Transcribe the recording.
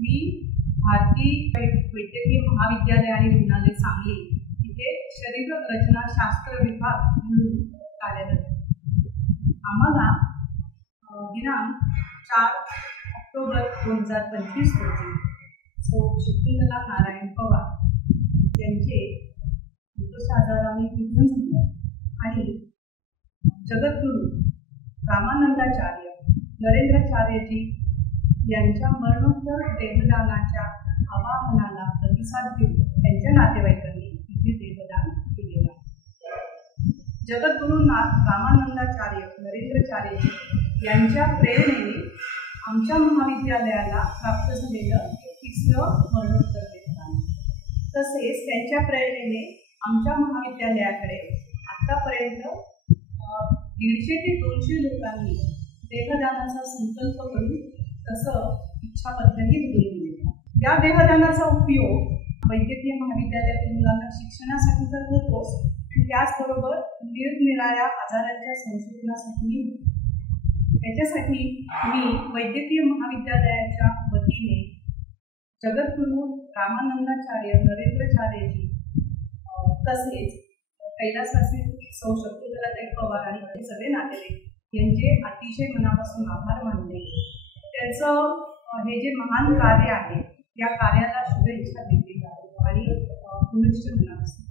मी भारतीय वैद्यकीय महाविद्यालय आणि रुग्णालय सांगली इथे शरीर रचना शास्त्र विभाग म्हणून कार्यरत आहे। आम्हाला दिनांक 4 ऑक्टोबर 2025 रोजी शकुंतला नारायण पवार यांचे आजाराने निधन झाले आणि जगद्गुरू रामानंदाचार्य नरेंद्राचार्यजी यांच्या मरणोत्तर देहदानाच्या आवाहनाला प्रतिसाद देऊन त्यांच्या नातेवाईकांनी तिथे देहदान केलेला। जगद्गुरू रामानंदाचार्य नरेंद्राचार्यजी यांच्या प्रेरणेने आमच्या महाविद्यालयाला प्राप्त झालेलं 31वं मरणोत्तर देहदान, तसेच त्यांच्या प्रेरणेने आमच्या महाविद्यालयाकडे आतापर्यंत 150 ते 200 लोकांनी देहदानाचा संकल्प करून तसं इच्छाबद्धही बोलून दिला। या देहदानाचा उपयोग वैद्यकीय महाविद्यालयातील मुलांना शिक्षणासाठी तर होतोच, त्याचबरोबर निरनिराळ्या आजारांच्या संशोधनासाठी होतो। त्याच्यासाठी मी वैद्यकीय महाविद्यालयाच्या वतीने जगद्गुरू रामानंदाचार्य नरेंद्राचार्यजी तसेच कैलासवासी सौ शकुंतलाताई पवार आणि सगळे नातेवाईक यांचे अतिशय मनापासून आभार मानले। त्यांचं हे जे महान कार्य आहे या कार्याला शुभेच्छा देते आणि पुनश्च मनापासून